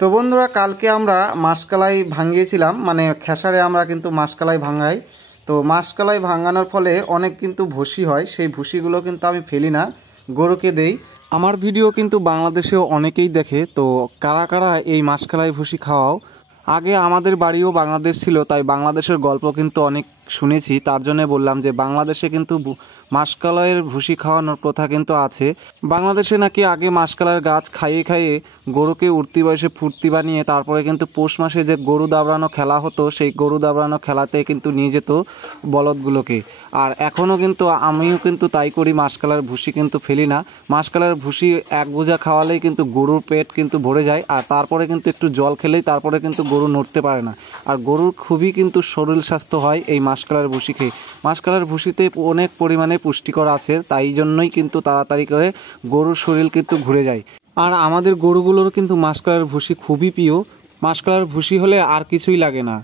তো বন্ধুরা, কালকে আমরা মাসকলাই ভাঙিয়েছিলাম, মানে খেসারে আমরা কিন্তু মাসকলাই ভাঙাই। তো মাসকলাই ভাঙানোর ফলে অনেক কিন্তু ভুসি হয়, সেই ভুসিগুলো কিন্তু আমি ফেলি না, গরুকে দেই। আমার ভিডিও কিন্তু বাংলাদেশেও অনেকেই দেখে। তো কারা কারা এই মাসকলাই ভুসি খাওয়াও? আগে আমাদের বাড়িও বাংলাদেশ ছিল, তাই বাংলাদেশের গল্প কিন্তু অনেক শুনেছি। তার জন্য বললাম যে বাংলাদেশে কিন্তু মাসকলাইয়ের ভুসি খাওয়ানোর প্রথা কিন্তু আছে। বাংলাদেশে নাকি আগে মাসকলাইয়ের গাছ খাইয়ে খাইয়ে গরুকে উঠতি বয়সে ফুর্তি বানিয়ে তারপরে কিন্তু পৌষ মাসে যে গরু দাবড়ানো খেলা হতো, সেই গরু দাবড়ানো খেলাতে কিন্তু নিয়ে যেত বলদগুলোকে। আর এখনও কিন্তু আমিও কিন্তু তাই করি, মাসকলাইয়ের ভুসি কিন্তু ফেলি না। মাসকলাইয়ের ভুসি এক বোঝা খাওয়ালেই কিন্তু গরুর পেট কিন্তু ভরে যায়, আর তারপরে কিন্তু একটু জল খেলেই তারপরে কিন্তু গরু নড়তে পারে না। আর গরুর খুবই কিন্তু শরীর স্বাস্থ্য হয় এই মাসকলাইয়ের ভুসি খেয়ে। মাসকলাইয়ের ভুসিতে অনেক পরিমাণে পুষ্টিকর আছে, তাই জন্যই কিন্তু তাড়াতাড়ি করে গরুর শরীর কিন্তু ঘুরে যায়। আর আমাদের গরুগুলোর কিন্তু মাসকলাইয়ের ভুসি খুবই প্রিয়। মাসকলাইয়ের ভুসি হলে আর কিছুই লাগে না।